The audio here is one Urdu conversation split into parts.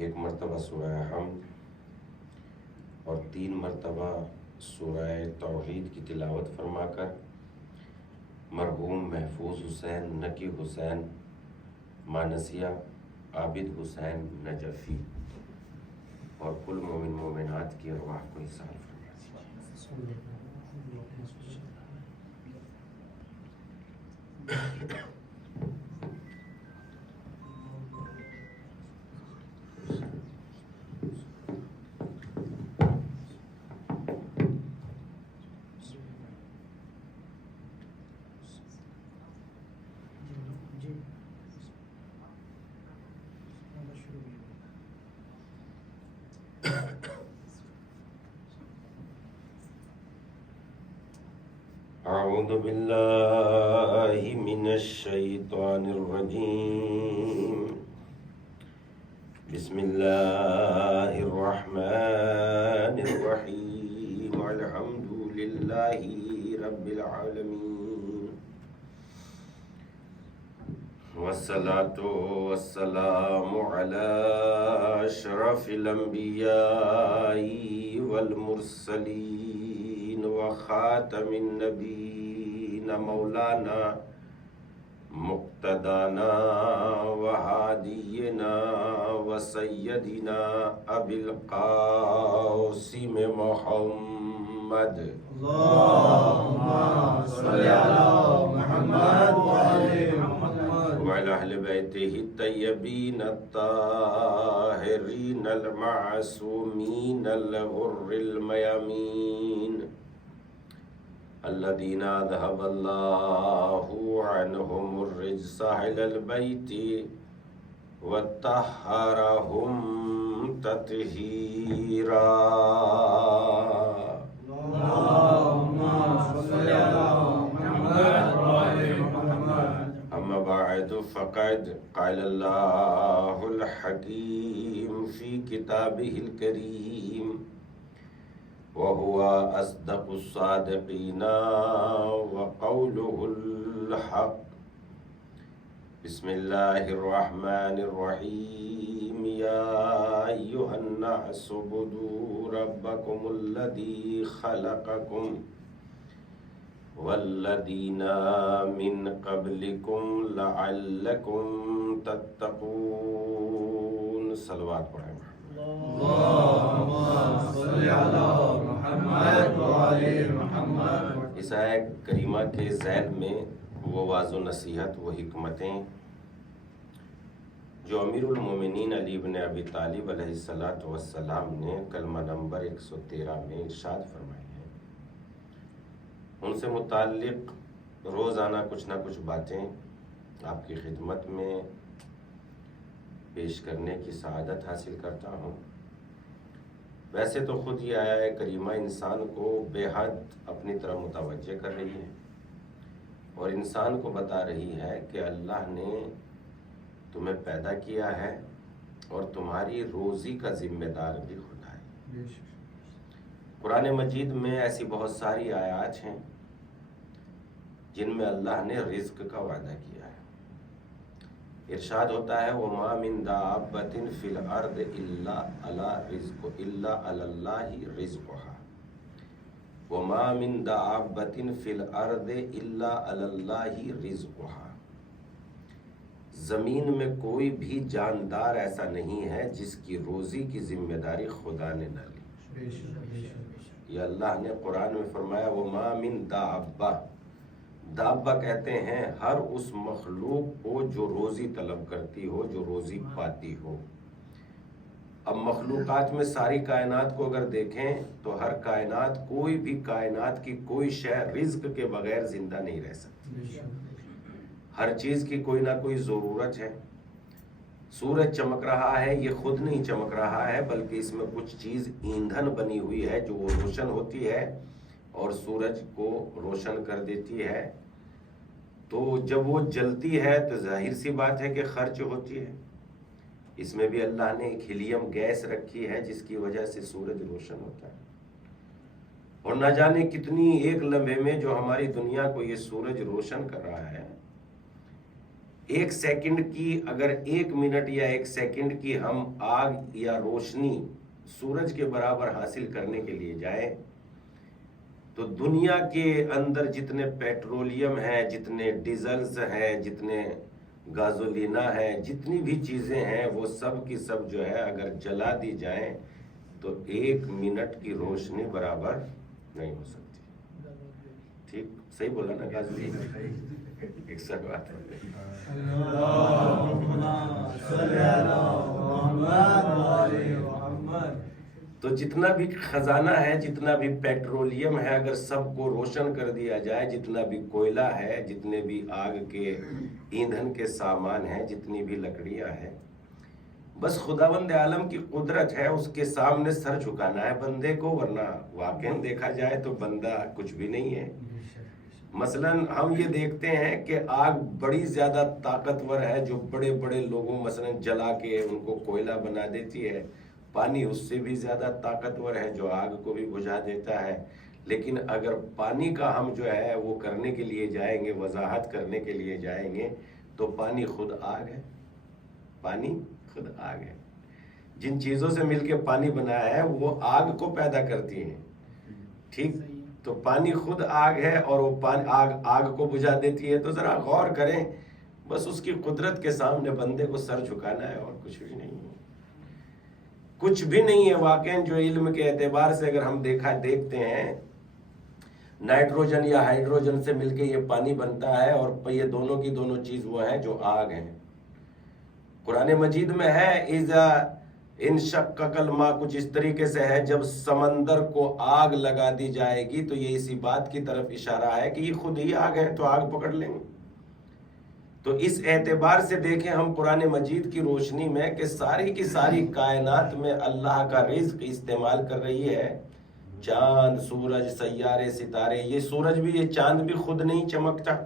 1 مرتبہ سورہ حمد اور 3 مرتبہ سورہ توحید کی تلاوت فرما کر مرحوم محفوظ حسین نقی حسین مانسیہ عابد حسین نجفی اور کل مومن مومنات کی ارواح کو ایصال فرما دیجیے۔ اعوذ باللہ من الشیطان الرجیم، بسم اللہ الرحمن الرحیم، الحمد للہ رب العالمین، والصلاة والسلام علی اشرف الانبیاء والمرسلین وخاتم النبیین مولانا مقتدانا وہادینا وسیدنا ابی القاسم محمد اللهم صل على محمد وعلى محمد وعلى اہل بیتہ الطیبین الطاہرین المعصومین الغر المیامین الذين أذهب الله عنهم الرجس أهل البيت وطهرهم تطهيرا اللهم صل على محمد وعلى محمد أما بعد فقد قال الله الحكيم في كتابه الكريم وهو أصدق الصادقين وقوله الحق بسم الله الرحمن الرحيم يا أيها الناس اعبدوا ربكم الذي خلقكم والذين من قبلكم لعلكم تتقون صلوات پڑھیں۔ اللهم صل على محمد وعلى محمد۔ اس آیہ کریمہ کے ذیل میں وہ واعظ و نصیحت، وہ حکمتیں جو امیر المومنین علی بن ابی طالب علیہ السلام نے کلمہ نمبر 113 میں ارشاد فرمائی ہیں، ان سے متعلق روزانہ کچھ نہ کچھ باتیں آپ کی خدمت میں پیش کرنے کی سعادت حاصل کرتا ہوں۔ ویسے تو خود یہ آیہ کریمہ انسان کو بے حد اپنی طرف متوجہ کر رہی ہے اور انسان کو بتا رہی ہے کہ اللہ نے تمہیں پیدا کیا ہے اور تمہاری روزی کا ذمہ دار بھی خدا ہے۔ قرآن مجید میں ایسی بہت ساری آیات ہیں جن میں اللہ نے رزق کا وعدہ کیا ہے۔ ارشاد ہوتا ہے وَمَا مِن دَابَّةٍ فِي الْأَرْضِ إِلَّا عَلَى اللَّهِ رِزْقُهَا وَمَا مِن دَابَّةٍ فِي الْأَرْضِ إِلَّا عَلَى اللَّهِ رِزْقُهَا، زمین میں کوئی بھی جاندار ایسا نہیں ہے جس کی روزی کی ذمہ داری خدا نے نہ لی۔ یہ اللہ نے قرآن میں فرمایا وَمَا مِن دَابَّةٍ، دابہ کہتے ہیں ہر اس مخلوق کو جو روزی طلب کرتی ہو، جو روزی پاتی ہو۔ اب مخلوقات میں ساری کائنات کو اگر دیکھیں تو ہر کائنات، کوئی بھی کائنات کی کوئی شے رزق کے بغیر زندہ نہیں رہ سکتی۔ ہر چیز کی کوئی نہ کوئی ضرورت ہے۔ سورج چمک رہا ہے، یہ خود نہیں چمک رہا ہے بلکہ اس میں کچھ چیز ایندھن بنی ہوئی ہے جو وہ روشن ہوتی ہے اور سورج کو روشن کر دیتی ہے۔ تو جب وہ جلتی ہے تو ظاہر سی بات ہے کہ خرچ ہوتی ہے۔ اس میں بھی اللہ نے ایک ہیلیم گیس رکھی ہے جس کی وجہ سے سورج روشن ہوتا ہے، اور نہ جانے کتنی ایک لمحے میں جو ہماری دنیا کو یہ سورج روشن کر رہا ہے، ایک سیکنڈ کی اگر 1 منٹ یا 1 سیکنڈ کی ہم آگ یا روشنی سورج کے برابر حاصل کرنے کے لیے جائیں تو دنیا کے اندر جتنے پیٹرولیم ہیں، جتنے ڈیزلز ہیں، جتنے گازولینا ہے، جتنی بھی چیزیں ہیں، وہ سب کی سب جو ہے اگر جلا دی جائیں تو 1 منٹ کی روشنی برابر نہیں ہو سکتی۔ ٹھیک صحیح بولا نا غازی؟ ایک سر بات ہے۔ تو جتنا بھی خزانہ ہے، جتنا بھی پیٹرولیم ہے، اگر سب کو روشن کر دیا جائے، جتنا بھی کوئلہ ہے، جتنے بھی آگ کے ایندھن کے سامان ہیں، جتنی بھی لکڑیاں ہیں، بس خداوند عالم کی قدرت ہے، اس کے سامنے سر جھکانا ہے بندے کو، ورنہ واقعاً دیکھا جائے تو بندہ کچھ بھی نہیں ہے۔ مثلاً ہم یہ دیکھتے ہیں کہ آگ بڑی زیادہ طاقتور ہے، جو بڑے بڑے لوگوں مثلاً جلا کے ان کو کوئلہ بنا دیتی ہے۔ پانی اس سے بھی زیادہ طاقتور ہے جو آگ کو بھی بجھا دیتا ہے۔ لیکن اگر پانی کا ہم جو ہے وہ کرنے کے لیے جائیں گے، وضاحت کرنے کے لیے جائیں گے، تو پانی خود آگ ہے۔ پانی خود آگ ہے۔ جن چیزوں سے مل کے پانی بنا ہے وہ آگ کو پیدا کرتی ہیں، ٹھیک؟ تو پانی خود آگ ہے اور وہ آگ کو بجھا دیتی ہے۔ تو ذرا غور کریں، بس اس کی قدرت کے سامنے بندے کو سر جھکانا ہے اور کچھ بھی نہیں ہے، کچھ بھی نہیں ہے۔ واقعاً جو علم کے اعتبار سے اگر ہم دیکھتے ہیں، نائٹروجن یا ہائیڈروجن سے مل کے یہ پانی بنتا ہے، اور یہ دونوں کی دونوں چیز وہ ہیں جو آگ ہیں۔ قرآن مجید میں ہے اذا انشقق الماء، کچھ اس طریقے سے ہے، جب سمندر کو آگ لگا دی جائے گی تو یہ اسی بات کی طرف اشارہ ہے کہ یہ خود ہی آگ ہے، تو آگ پکڑ لیں گے۔ تو اس اعتبار سے دیکھیں ہم قرآن مجید کی روشنی میں کہ ساری کی ساری کائنات میں اللہ کا رزق استعمال کر رہی ہے۔ چاند، سورج، سیارے، ستارے، یہ سورج بھی، یہ چاند بھی خود نہیں چمکتا،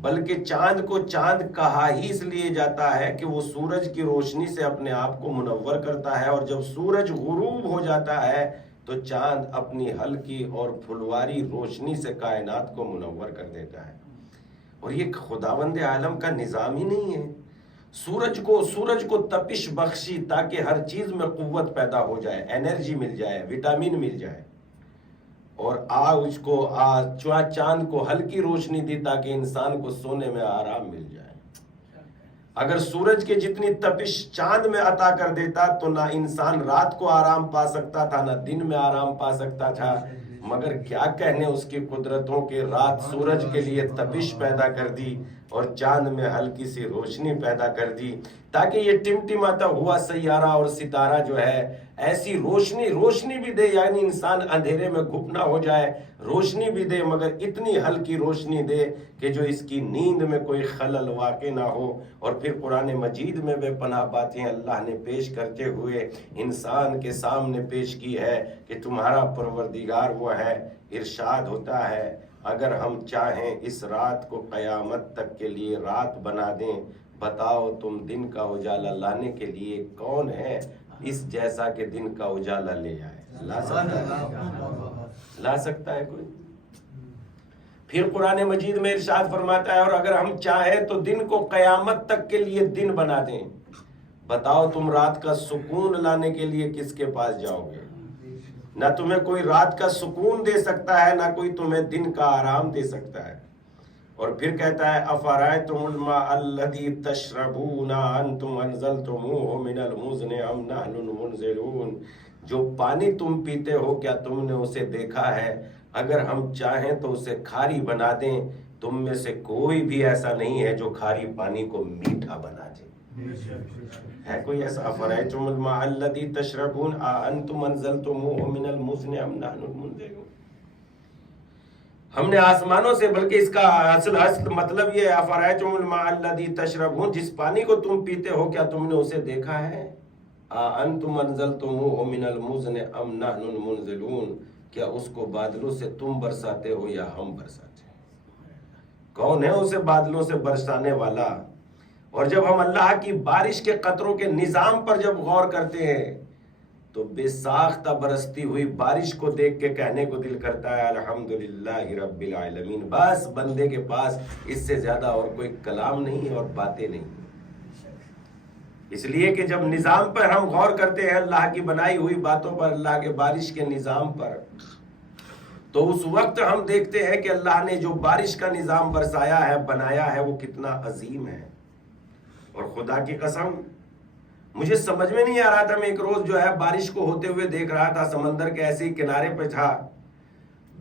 بلکہ چاند کو چاند کہا ہی اس لیے جاتا ہے کہ وہ سورج کی روشنی سے اپنے آپ کو منور کرتا ہے، اور جب سورج غروب ہو جاتا ہے تو چاند اپنی ہلکی اور پھلواری روشنی سے کائنات کو منور کر دیتا ہے۔ اور یہ خداوند عالم کا نظام ہی نہیں ہے۔ سورج کو تپش بخشی تاکہ ہر چیز میں قوت پیدا ہو جائے، انرجی مل جائے، وٹامن مل جائے، اور چاند کو ہلکی روشنی دی تاکہ انسان کو سونے میں آرام مل جائے۔ اگر سورج کے جتنی تپش چاند میں عطا کر دیتا تو نہ انسان رات کو آرام پا سکتا تھا، نہ دن میں آرام پا سکتا تھا، مگر کیا کہنے اس کی قدرتوں کے، رات سورج کے لیے تپش پیدا کر دی اور چاند میں ہلکی سی روشنی پیدا کر دی تاکہ یہ ٹمٹماتا ہوا سیارہ اور ستارہ جو ہے ایسی روشنی بھی دے، یعنی انسان اندھیرے میں گھپ نہ ہو جائے، روشنی بھی دے مگر اتنی ہلکی روشنی دے کہ جو اس کی نیند میں کوئی خلل واقع نہ ہو۔ اور پھر قرآن مجید میں بے پناہ باتیں اللہ نے پیش کرتے ہوئے انسان کے سامنے پیش کی ہے کہ تمہارا پروردگار وہ ہے۔ ارشاد ہوتا ہے اگر ہم چاہیں اس رات کو قیامت تک کے لیے رات بنا دیں، بتاؤ تم دن کا اجالا لانے کے لیے کون ہے اس جیسا کہ دن کا اجالا لے آئے؟ لا سکتا ہے کوئی؟ پھر قرآن مجید میں ارشاد فرماتا ہے اور اگر ہم چاہیں تو دن کو قیامت تک کے لیے دن بنا دیں، بتاؤ تم رات کا سکون لانے کے لیے کس کے پاس جاؤ گے؟ نہ تمہیں کوئی رات کا سکون دے سکتا ہے، نہ کوئی تمہیں دن کا آرام دے سکتا ہے۔ اور پھر کہتا ہے افرأیتم الماء الذی تشربون انتم انزلتموہ من المزن ام نحن المنزلون، جو پانی تم پیتے ہو کیا تم نے اسے دیکھا ہے؟ اگر ہم چاہیں تو اسے کھاری بنا دیں، تم میں سے کوئی بھی ایسا نہیں ہے جو کھاری پانی کو میٹھا بنا دے۔ ہے کوئی ایسا؟ افرأیتم الماء الذی تشربون انتم انزلتموہ من المزن ام نحن المنزلون۔ ہم نے آسمانوں سے، بلکہ اس کا اصل مطلب یہ ہے افرأیتم الماء الذی تشربون، جس پانی کو تم پیتے ہو کیا تم نے اسے دیکھا ہے؟ انتم انزلتموہ من المزن ام نحن المنزلون، کیا اس کو بادلوں سے تم برساتے ہو یا ہم برساتے ہیں؟ کون ہے اسے بادلوں سے برسانے والا؟ اور جب ہم اللہ کی بارش کے قطروں کے نظام پر جب غور کرتے ہیں تو بے ساختہ برستی ہوئی بارش کو دیکھ کے کہنے کو دل کرتا ہے الحمدللہ رب العالمین. بس بندے کے پاس اس سے زیادہ اور کوئی کلام نہیں ہے اور باتیں نہیں. اس لیے کہ جب نظام پر ہم غور کرتے ہیں، اللہ کی بنائی ہوئی باتوں پر، اللہ کے بارش کے نظام پر، تو اس وقت ہم دیکھتے ہیں کہ اللہ نے جو بارش کا نظام برسایا ہے، بنایا ہے، وہ کتنا عظیم ہے. اور خدا کی قسم مجھے سمجھ میں نہیں آ رہا تھا. میں ایک روز جو ہے بارش کو ہوتے ہوئے دیکھ رہا تھا، سمندر کے ایسے ہی کنارے پہ تھا،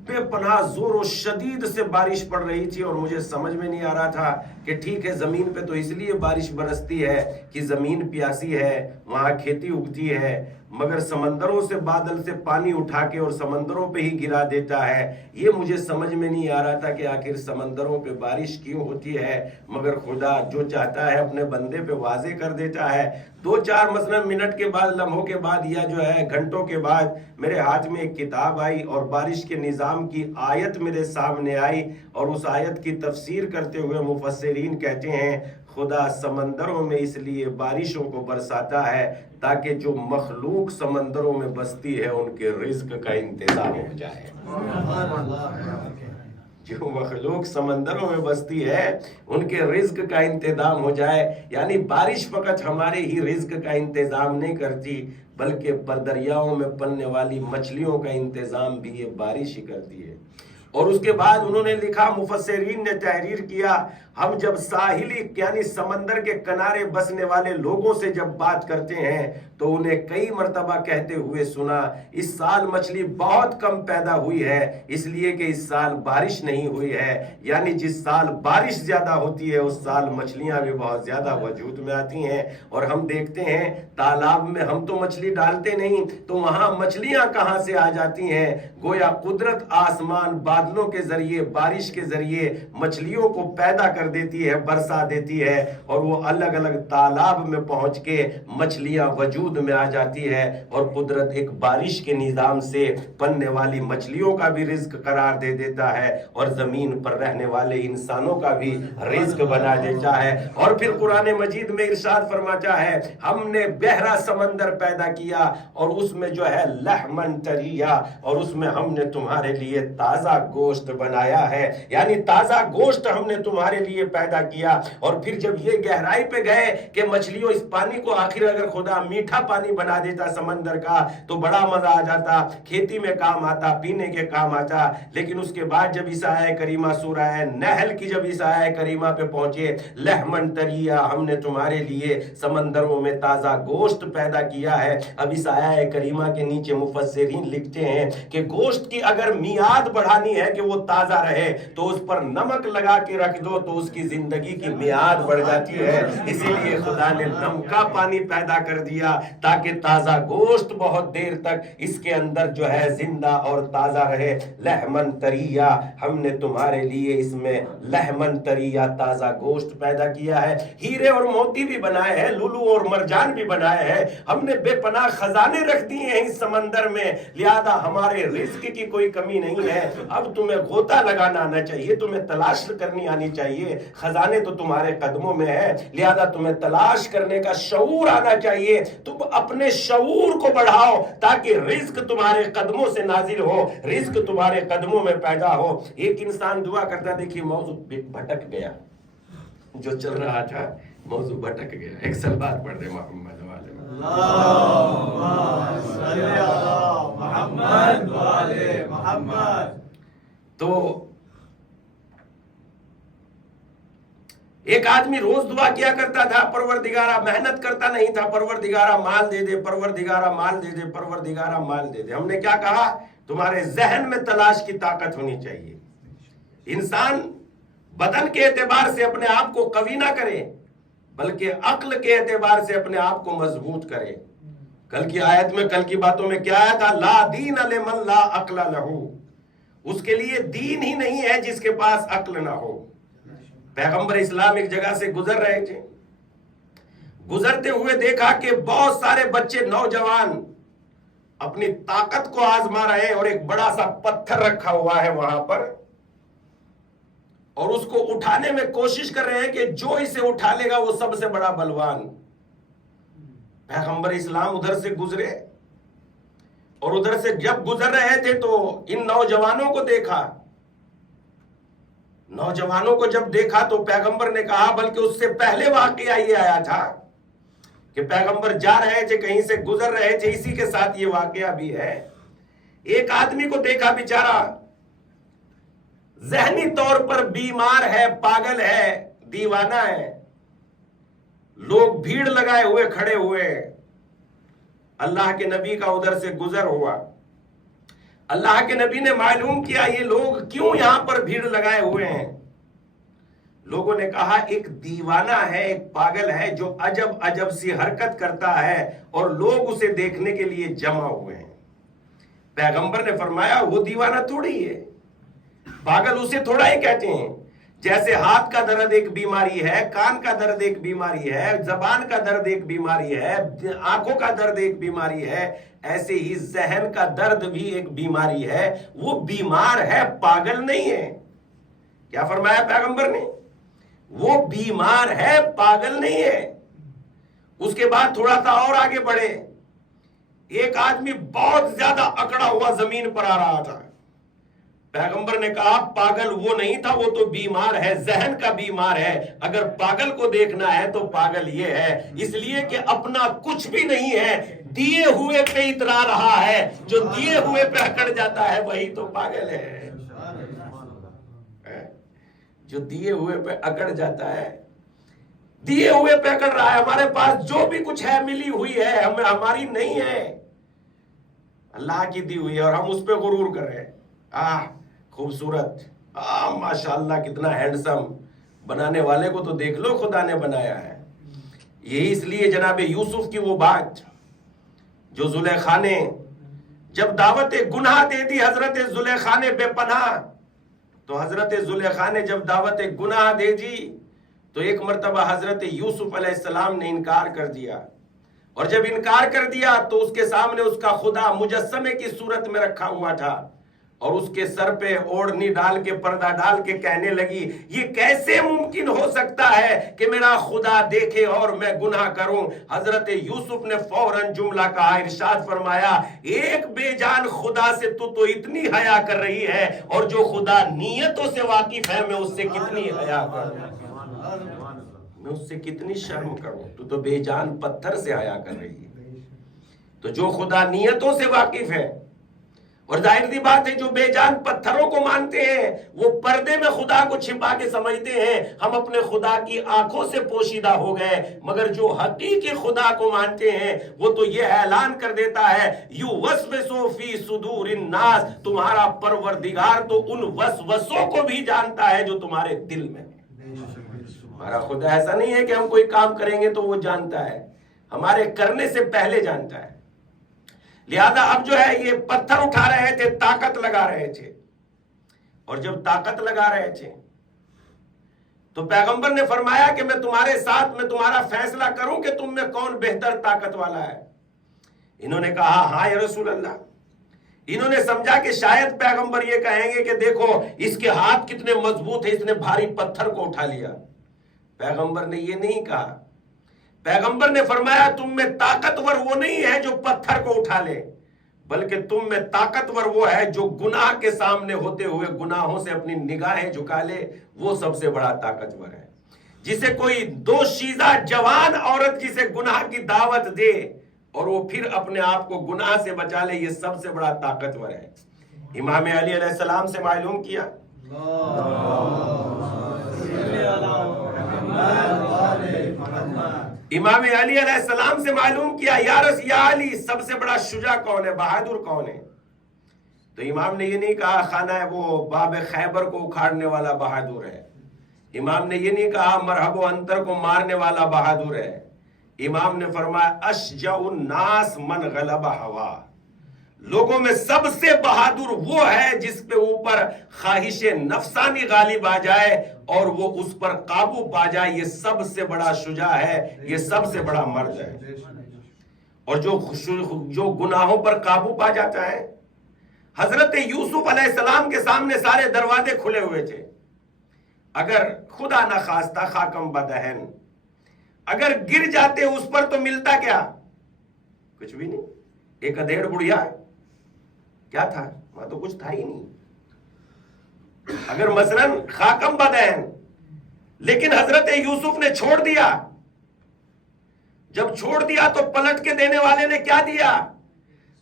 بے پناہ زور و شدید سے بارش پڑ رہی تھی، اور مجھے سمجھ میں نہیں آ رہا تھا کہ ٹھیک ہے زمین پہ تو اس لیے بارش برستی ہے کہ زمین پیاسی ہے، وہاں کھیتی اگتی ہے، مگر سمندروں سے بادل سے پانی اٹھا کے اور سمندروں پہ ہی گرا دیتا ہے. یہ مجھے سمجھ میں نہیں آ رہا تھا کہ آخر سمندروں پہ بارش کیوں ہوتی ہے. مگر خدا جو چاہتا ہے اپنے بندے پہ واضح کر دیتا ہے. 2-4 مثلا منٹ کے بعد، لمحوں کے بعد، یا جو ہے گھنٹوں کے بعد میرے ہاتھ میں ایک کتاب آئی اور بارش کے نظام کی آیت میرے سامنے آئی، اور اس آیت کی تفسیر کرتے ہوئے مفسرین کہتے ہیں خدا سمندروں میں اس لیے بارشوں کو برساتا ہے تاکہ جو مخلوق سمندروں میں بستی ہے ان کے رزق کا انتظام ہو جائے. جو مخلوق سمندروں میں بستی ہے ان کے رزق کا انتظام ہو جائے. یعنی بارش فقط ہمارے ہی رزق کا انتظام نہیں کرتی، بلکہ دریاؤں میں پلنے والی مچھلیوں کا انتظام بھی یہ بارش ہی کرتی ہے. اور اس کے بعد انہوں نے لکھا، مفسرین نے تحریر کیا، ہم جب ساحلی یعنی سمندر کے کنارے بسنے والے لوگوں سے جب بات کرتے ہیں تو انہیں کئی مرتبہ کہتے ہوئے سنا اس سال مچھلی بہت کم پیدا ہوئی ہے، اس لیے کہ اس سال بارش نہیں ہوئی ہے. یعنی جس سال بارش زیادہ ہوتی ہے اس سال مچھلیاں بھی بہت زیادہ وجود میں آتی ہیں. اور ہم دیکھتے ہیں تالاب میں ہم تو مچھلی ڈالتے نہیں، تو وہاں مچھلیاں کہاں سے آ جاتی ہیں؟ گویا قدرت آسمان بادلوں کے ذریعے، بارش کے ذریعے مچھلیوں کو پیدا کر دیتی ہے، برسا دیتی ہے، اور وہ الگ الگ تالاب میں پہنچ کے مچھلیاں وجود میں آ جاتی ہے. اور قدرت ایک بارش کے نظام سے پلنے والی مچھلیوں کا بھی رزق قرار دے دیتا ہے، اور زمین پر رہنے والے انسانوں کا بھی رزق بنا دیتا ہے. اور پھر قرآن مجید میں ارشاد فرماتا ہے ہم نے گہرا سمندر پیدا کیا اور اس میں جو ہے لحمن طریا، اور اس میں ہم نے تمہارے لیے تازہ گوشت بنایا ہے. یعنی تازہ گوشت ہم نے تمہارے لیے پیدا کیا. اور پھر جب یہ گہرائی پہ گئے کہ مچھلیوں اس پانی کو آخر اگر خدا میٹھا پانی بنا دیتا سمندر کا تو بڑا مزہ آ جاتا، کھیتی میں کام آتا، پینے کے کام آتا. لیکن اس کے بعد جب اس آیہ کریمہ سورہ نحل کی جب اس آیہ کریمہ پہ پہنچے لحمن طریا، ہم نے تمہارے لیے سمندروں میں تازہ گوشت پیدا کیا ہے. اب اس آیہ کریمہ کے نیچے مفسرین لکھتے ہیں کہ گوشت کی اگر میعاد بڑھانی ہے کہ وہ تازہ رہے تو اس پر نمک لگا کے رکھ دو تو اس کی زندگی کی میعاد بڑھ جاتی ہے. اسی لیے خدا نے نمکا پانی پیدا کر دیا تاکہ تازہ گوشت بہت دیر تک اس کے اندر جو ہے زندہ اور تازہ رہے. لحمن طریا، ہم نے تمہارے لیے اس میں لحمن طریا تازہ گوشت پیدا کیا ہے. ہیرے اور موتی بھی بنائے ہیں، لولو اور مرجان بھی بنائے ہیں. ہم نے بے پناہ خزانے رکھ دیے ہیں اس سمندر میں، لہذا ہمارے رزق کی کوئی کمی نہیں ہے. اب تمہیں غوطہ لگانا آنا چاہیے، تمہیں تلاش کرنی آنی چاہیے. خزانے تو تمہارے قدموں میں ہے، لہذا تمہیں تلاش کرنے کا شعور آنا چاہیے. تم اپنے شعور کو بڑھاؤ تاکہ رزق تمہارے قدموں سے نازل ہو، رزق تمہارے قدموں میں پیدا ہو. ایک انسان دعا کرتا، دیکھیے موضوع بھٹک گیا، جو چل رہا تھا موضوع بھٹک گیا. ایک سلوات پڑھ دے محمد والے محمد والے محمد. تو ایک آدمی روز دعا کیا کرتا تھا، پروردگارہ، محنت کرتا نہیں تھا، پروردگارہ مال دے دے، پروردگارہ مال دے دے، پروردگارہ مال دے دے. ہم نے کیا کہا؟ تمہارے ذہن میں تلاش کی طاقت ہونی چاہیے. انسان بدن کے اعتبار سے اپنے آپ کو قوی نہ کرے بلکہ عقل کے اعتبار سے اپنے آپ کو مضبوط کرے. کل کی آیت میں، کل کی باتوں میں کیا آیا تھا؟ لا دین لمن لا عقل لہو. اس کے لیے دین ہی نہیں ہے جس کے پاس عقل نہ ہو. پیغمبر اسلام ایک جگہ سے گزر رہے تھے، گزرتے ہوئے دیکھا کہ بہت سارے بچے نوجوان اپنی طاقت کو آزما رہے ہیں، اور ایک بڑا سا پتھر رکھا ہوا ہے وہاں پر، اور اس کو اٹھانے میں کوشش کر رہے ہیں کہ جو اسے اٹھا لے گا وہ سب سے بڑا بلوان. پیغمبر اسلام ادھر سے گزرے اور ادھر سے جب گزر رہے تھے تو ان نوجوانوں کو دیکھا. نوجوانوں کو جب دیکھا تو پیغمبر نے کہا بلکہ اس سے پہلے واقعہ یہ آیا تھا کہ پیغمبر جا رہے تھے, کہیں سے گزر رہے تھے, اسی کے ساتھ یہ واقعہ بھی ہے. ایک آدمی کو دیکھا بیچارہ ذہنی طور پر بیمار ہے, پاگل ہے, دیوانہ ہے. لوگ بھیڑ لگائے ہوئے کھڑے ہوئے. اللہ کے نبی کا ادھر سے گزر ہوا. اللہ کے نبی نے معلوم کیا یہ لوگ کیوں یہاں پر بھیڑ لگائے ہوئے ہیں. لوگوں نے کہا ایک دیوانہ ہے, ایک پاگل ہے جو عجب عجب سی حرکت کرتا ہے اور لوگ اسے دیکھنے کے لیے جمع ہوئے ہیں. پیغمبر نے فرمایا وہ دیوانہ تھوڑی ہے, پاگل اسے تھوڑا ہی کہتے ہیں. جیسے ہاتھ کا درد ایک بیماری ہے, کان کا درد ایک بیماری ہے, زبان کا درد ایک بیماری ہے, آنکھوں کا درد ایک بیماری ہے, ایسے ہی ذہن کا درد بھی ایک بیماری ہے. وہ بیمار ہے, پاگل نہیں ہے. کیا فرمایا پیغمبر نے؟ وہ بیمار ہے, پاگل نہیں ہے. اس کے بعد تھوڑا سا اور آگے بڑھے, ایک آدمی بہت زیادہ اکڑا ہوا زمین پر آ رہا تھا. پیغمبر نے کہا پاگل وہ نہیں تھا, وہ تو بیمار ہے, ذہن کا بیمار ہے. اگر پاگل کو دیکھنا ہے تو پاگل یہ ہے, اس لیے کہ اپنا کچھ بھی نہیں ہے, دیے ہوئے پہ اترا رہا ہے. جو دیے ہوئے پہ اکڑ جاتا ہے وہی تو پاگل ہے. جو دیے ہوئے پہ اکڑ جاتا ہے, دیے ہوئے پہ اکڑ رہا ہے. ہمارے پاس جو بھی کچھ ہے ملی ہوئی ہے, ہماری نہیں ہے, اللہ کی دی ہوئی ہے اور ہم اس پہ غرور کر رہے ہیں. خوبصورت, ماشاءاللہ کتنا ہینڈسم. بنانے والے کو تو دیکھ لو, خدا نے بنایا ہے. یہی اس لیے جناب یوسف کی وہ بات جو زلیخا نے جب دعوت گناہ دے دی حضرت زلیخا نے بے پناہ, تو حضرت زلیخا نے جب دعوت گناہ دے دی تو ایک مرتبہ حضرت یوسف علیہ السلام نے انکار کر دیا. اور جب انکار کر دیا تو اس کے سامنے اس کا خدا مجسمے کی صورت میں رکھا ہوا تھا, اور اس کے سر پہ اوڑھنی ڈال کے, پردہ ڈال کے کہنے لگی یہ کیسے ممکن ہو سکتا ہے کہ میرا خدا دیکھے اور میں گناہ کروں. حضرت یوسف نے فوراً جملہ کہا, ارشاد فرمایا ایک بے جان خدا سے تو اتنی حیا کر رہی ہے, اور جو خدا نیتوں سے واقف ہے میں اس سے کتنی حیا کروں, میں اس سے کتنی شرم کروں. تو بے جان پتھر سے حیا کر رہی ہے. تو جو خدا نیتوں سے واقف ہے, اور ظاہر سی بات ہے جو بے جان پتھروں کو مانتے ہیں وہ پردے میں خدا کو چھپا کے سمجھتے ہیں ہم اپنے خدا کی آنکھوں سے پوشیدہ ہو گئے. مگر جو حقیقی خدا کو مانتے ہیں وہ تو یہ اعلان کر دیتا ہے یوسوسو فی صدور الناس, تمہارا پروردگار تو ان وسوسوں کو بھی جانتا ہے جو تمہارے دل میں ہے. ہمارا خدا ایسا نہیں ہے کہ ہم کوئی کام کریں گے تو وہ جانتا ہے, ہمارے کرنے سے پہلے جانتا ہے. لہذا اب جو ہے یہ پتھر اٹھا رہے تھے, طاقت لگا رہے تھے, اور جب طاقت لگا رہے تھے تو پیغمبر نے فرمایا کہ میں تمہارے ساتھ میں تمہارا فیصلہ کروں کہ تم میں کون بہتر طاقت والا ہے. انہوں نے کہا ہاں یا رسول اللہ. انہوں نے سمجھا کہ شاید پیغمبر یہ کہیں گے کہ دیکھو اس کے ہاتھ کتنے مضبوط ہیں, اس نے بھاری پتھر کو اٹھا لیا. پیغمبر نے یہ نہیں کہا. پیغمبر نے فرمایا تم میں طاقتور وہ نہیں ہے جو پتھر کو اٹھا لے, بلکہ تم میں طاقتور وہ ہے جو گناہ کے سامنے ہوتے ہوئے گناہوں سے اپنی نگاہیں جھکا لے. وہ سب سے بڑا طاقتور ہے. جسے کوئی دوشیزہ جوان عورت جسے گناہ کی دعوت دے اور وہ پھر اپنے آپ کو گناہ سے بچا لے, یہ سب سے بڑا طاقتور ہے. امام علی علیہ السلام سے معلوم کیا, امام علی علیہ السلام سے معلوم کیا یا علی سب سے بڑا شجاع کون ہے, بہادر کون ہے. تو امام نے یہ نہیں کہا خانہ وہ باب خیبر کو اکھاڑنے والا بہادر ہے. امام نے یہ نہیں کہا مرحب و انتر کو مارنے والا بہادر ہے. امام نے فرمایا اشجع الناس من غلب ہوا, لوگوں میں سب سے بہادر وہ ہے جس پہ اوپر خواہش نفسانی غالب آ جائے اور وہ اس پر قابو پا جائے. یہ سب سے بڑا شجاع ہے, یہ سب سے بڑا مرد ہے. اور جو گناہوں پر قابو پا جاتا ہے, حضرت یوسف علیہ السلام کے سامنے سارے دروازے کھلے ہوئے تھے. اگر خدا نہ خواستہ خاکم بدہن, اگر گر جاتے اس پر تو ملتا کیا, کچھ بھی نہیں. ایک ادھیڑ بڑھیا کیا تھا؟ وہاں تو کچھ تھا ہی نہیں. اگر مثلاً خاکم بدین، لیکن حضرت یوسف نے چھوڑ دیا. جب چھوڑ دیا تو پلٹ کے دینے والے نے کیا دیا؟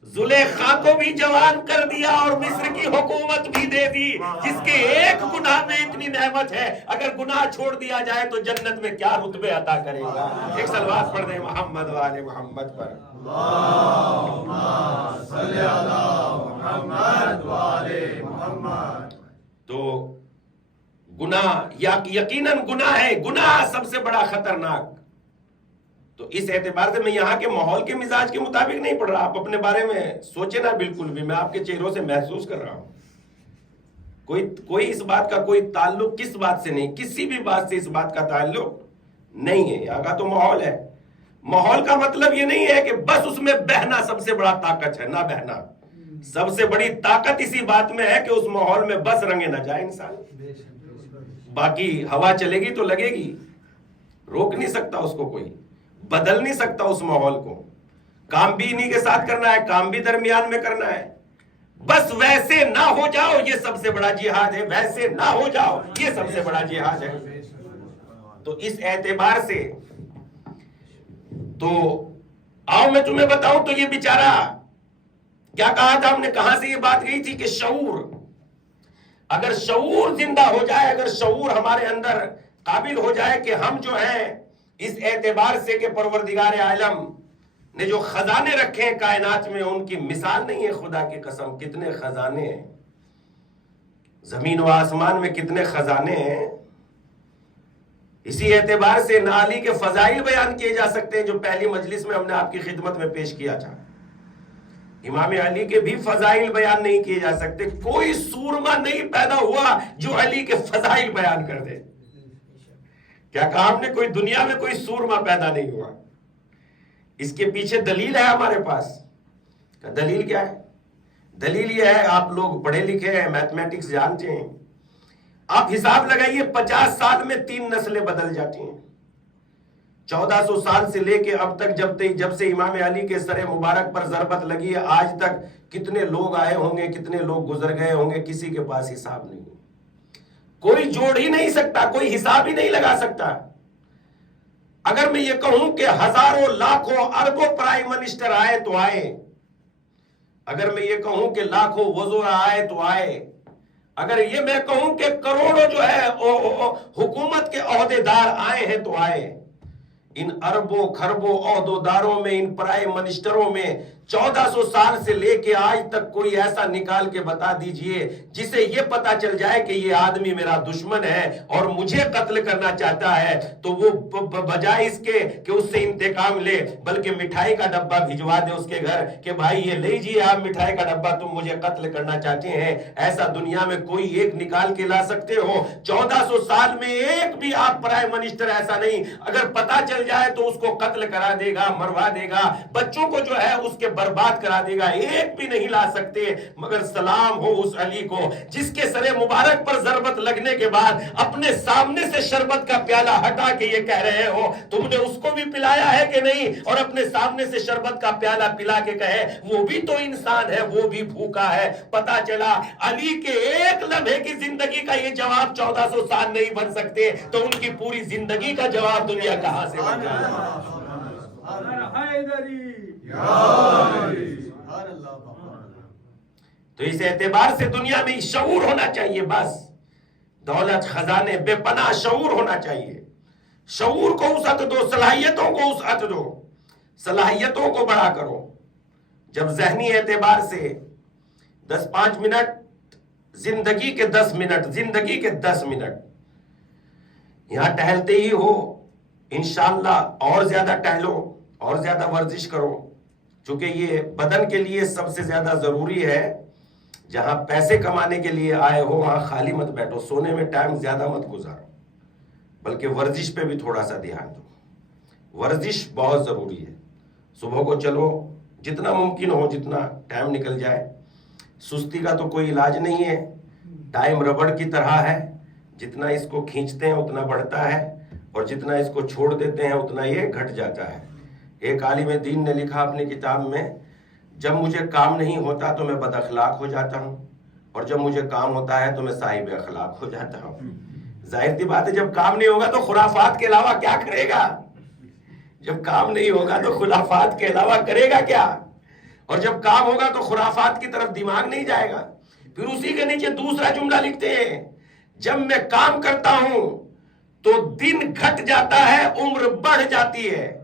زلیخا کو بھی جوان کر دیا اور مصر کی حکومت بھی دے دی. جس کے ایک گناہ میں اتنی نعمت ہے، اگر گناہ چھوڑ دیا جائے تو جنت میں کیا رتبے عطا کرے گا. ایک صلوات پڑھ دیں محمد والے محمد پر. اللہم صلی علی محمد وآلِ محمد. تو گناہ یقیناً گناہ ہے، گناہ سب سے بڑا خطرناک. تو اس اعتبار سے میں یہاں کے ماحول کے مزاج کے مطابق نہیں پڑھ رہا. آپ اپنے بارے میں سوچے نہ بالکل بھی. میں آپ کے چہروں سے محسوس کر رہا ہوں. کوئی اس بات کا کوئی تعلق کس بات سے نہیں، کسی بھی بات سے اس بات کا تعلق نہیں ہے. یہاں کا تو ماحول ہے. ماحول کا مطلب یہ نہیں ہے کہ بس اس میں بہنا سب سے بڑا طاقت ہے. نہ بہنا، سب سے بڑی طاقت اسی بات میں ہے کہ اس ماحول میں بس رنگے نہ جائے انسان. باقی ہوا چلے گی تو لگے گی، روک نہیں سکتا اس کو کوئی، بدل نہیں سکتا اس ماحول کو. کام بھی انہی کے ساتھ کرنا ہے، کام بھی درمیان میں کرنا ہے. بس ویسے نہ ہو جاؤ، یہ سب سے بڑا جہاد ہے. ویسے نہ ہو جاؤ، یہ سب سے بڑا جہاد ہے. تو اس اعتبار سے تو آؤ میں تمہیں بتاؤں. تو یہ بیچارہ کیا کہا تھا ہم نے، کہاں سے یہ بات گئی تھی کہ شعور، اگر شعور زندہ ہو جائے، اگر شعور ہمارے اندر قابل ہو جائے کہ ہم جو ہیں اس اعتبار سے کہ پروردگار عالم نے جو خزانے رکھے ہیں کائنات میں، ان کی مثال نہیں ہے. خدا کی قسم کتنے خزانے ہیں زمین و آسمان میں، کتنے خزانے ہیں. اسی اعتبار سے علی کے فضائل بیان کیے جا سکتے ہیں جو پہلی مجلس میں ہم نے آپ کی خدمت میں پیش کیا تھا. امام علی کے بھی فضائل بیان نہیں کیے جا سکتے. کوئی سورما نہیں پیدا ہوا جو علی کے فضائل بیان کر دے. کیا کہا ہم نے، کوئی دنیا میں کوئی سورما پیدا نہیں ہوا. اس کے پیچھے دلیل ہے ہمارے پاس. دلیل کیا ہے؟ دلیل یہ ہے، آپ لوگ پڑھے لکھے ہیں، میتھمیٹکس جانتے ہیں. آپ حساب لگائیے 50 سال میں 3 نسلیں بدل جاتی ہیں. 1400 سال سے لے کے اب تک جب سے امام علی کے سر مبارک پر ضربت لگی ہے آج تک کتنے لوگ آئے ہوں گے، کتنے لوگ گزر گئے ہوں گے، کسی کے پاس حساب نہیں. کوئی جوڑ ہی نہیں سکتا، کوئی حساب ہی نہیں لگا سکتا. اگر میں یہ کہوں کہ ہزاروں لاکھوں اربوں پرائم منسٹر آئے تو آئے، اگر میں یہ کہوں کہ لاکھوں وزراء آئے تو آئے، اگر یہ میں کہوں کہ کروڑوں جو ہے حکومت کے عہدیدار آئے ہیں تو آئے، ان اربوں خربوں عہدیداروں میں، ان پرائم منسٹروں میں 1400 سال سے لے کے آج تک کوئی ایسا نکال کے بتا دیجئے جسے یہ پتا چل جائے کہ یہ آدمی میرا دشمن ہے اور مجھے قتل کرنا چاہتا ہے، تو وہ بجائے اس کے کہ اس سے انتقام لے بلکہ مٹھائی کا ڈبہ بھجوا دے اس کے گھر کہ بھائی یہ لیجیے آپ مٹھائی کا ڈبہ، تم مجھے قتل کرنا چاہتے ہیں. ایسا دنیا میں کوئی ایک نکال کے لا سکتے ہو؟ 1400 سال میں ایک بھی آپ پرائم منسٹر ایسا نہیں، اگر پتا چل جائے تو اس کو قتل کرا دے گا، مروا دے گا، بچوں کو جو ہے اس کے برباد کرا دے گا. ایک بھی نہیں لا سکتے. مگر سلام ہو اس علی کو جس کے سر مبارک پر ضربت لگنے کے بعد اپنے سامنے سے شربت کا پیالہ ہٹا کے یہ کہہ رہے ہو تم نے اس کو بھی پلایا ہے کہ نہیں، اور اپنے سامنے سے شربت کا پیالہ پلا کے کہے وہ بھی تو انسان ہے، وہ بھی بھوکا ہے. پتا چلا علی کے ایک لمحے کی زندگی کا یہ جواب 1400 سال نہیں بن سکتے، تو ان کی پوری زندگی کا جواب دنیا کہاں سے بن جائے؟ تو اس اعتبار سے دنیا میں شعور ہونا چاہیے. بس دولت خزانے بے پناہ شعور ہونا چاہیے. شعور کو وسعت دو، صلاحیتوں کو وسعت دو، صلاحیتوں کو بڑا کرو. جب ذہنی اعتبار سے 5 منٹ زندگی کے 10 منٹ، زندگی کے 10 منٹ یہاں ٹہلتے ہی ہو، انشاءاللہ اور زیادہ ٹہلو اور زیادہ ورزش کرو، چونکہ یہ بدن کے لیے سب سے زیادہ ضروری ہے. جہاں پیسے کمانے کے لیے آئے ہو وہاں خالی مت بیٹھو، سونے میں ٹائم زیادہ مت گزارو، بلکہ ورزش پہ بھی تھوڑا سا دھیان دو. ورزش بہت ضروری ہے. صبح کو چلو، جتنا ممکن ہو جتنا ٹائم نکل جائے. سستی کا تو کوئی علاج نہیں ہے، ٹائم ربڑ کی طرح ہے، جتنا اس کو کھینچتے ہیں اتنا بڑھتا ہے اور جتنا اس کو چھوڑ دیتے ہیں اتنا یہ گھٹ جاتا ہے. ایک عالم دین نے لکھا اپنی کتاب میں، جب مجھے کام نہیں ہوتا تو میں بد اخلاق ہو جاتا ہوں، اور جب مجھے کام ہوتا ہے تو میں صاحب اخلاق ہو جاتا ہوں۔ ظاہر سی بات ہے جب کام نہیں ہوگا تو خرافات کے علاوہ کیا کرے گا؟ جب کام نہیں ہوگا تو خرافات کے علاوہ کرے گا کیا؟ اور جب کام ہوگا تو خرافات کی طرف دماغ نہیں جائے گا۔ پھر اسی کے نیچے دوسرا جملہ لکھتے ہیں، جب میں کام کرتا ہوں تو دن گھٹ جاتا ہے، عمر بڑھ جاتی ہے۔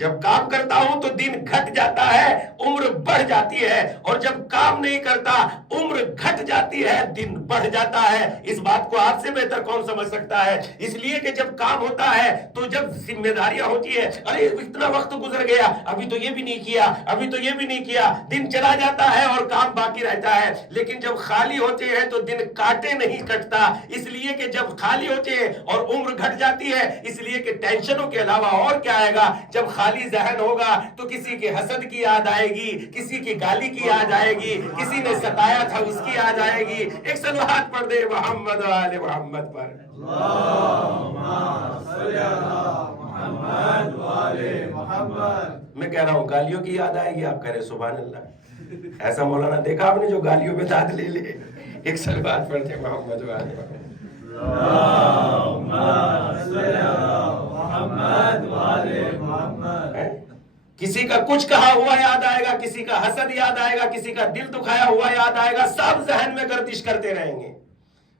جب کام کرتا ہوں تو دن گھٹ جاتا ہے، عمر بڑھ جاتی ہے، اور جب کام نہیں کرتا عمر گھٹ جاتی ہے، دن بڑھ جاتا ہے۔ اس بات کو آپ سے بہتر کون سمجھ سکتا ہے؟ اس لیے کہ جب کام ہوتا ہے تو جب ذمہ داریاں ہوتی ہے، ارے اتنا وقت گزر گیا، ابھی تو یہ بھی نہیں کیا، ابھی تو یہ بھی نہیں کیا، دن چلا جاتا ہے اور کام باقی رہتا ہے۔ لیکن جب خالی ہوتے ہیں تو دن کاٹے نہیں کٹتا، اس لیے کہ جب خالی ہوتے ہیں اور عمر گھٹ جاتی ہے، اس لیے کہ ٹینشنوں کے علاوہ اور کیا آئے گا؟ جب خالی ذہن ہوگا تو کسی کے حسد کی یاد آئے گی، کسی کی گالی کی یاد آئے گی، کسی نے ستایا تھا اس کی یاد آئے گی۔ ایک صلوات پڑھ دے محمد و آل محمد پر۔ اللہم صلی علی محمد و آل محمد۔ میں کہہ رہا ہوں گالیوں کی یاد آئے گی، آپ کہہ رہے سبحان اللہ۔ ایسا مولانا دیکھا آپ نے جو گالیوں پہ داد لے لے؟ ایک صلوات پڑھ دے محمد و آل محمد۔ اللہم صلی علی محمد و آل محمد۔ کسی کا کچھ کہا ہوا یاد آئے گا، کسی کا حسد یاد آئے گا، کسی کا دل دکھایا ہوا یاد آئے گا، سب ذہن میں گردش کرتے رہیں گے۔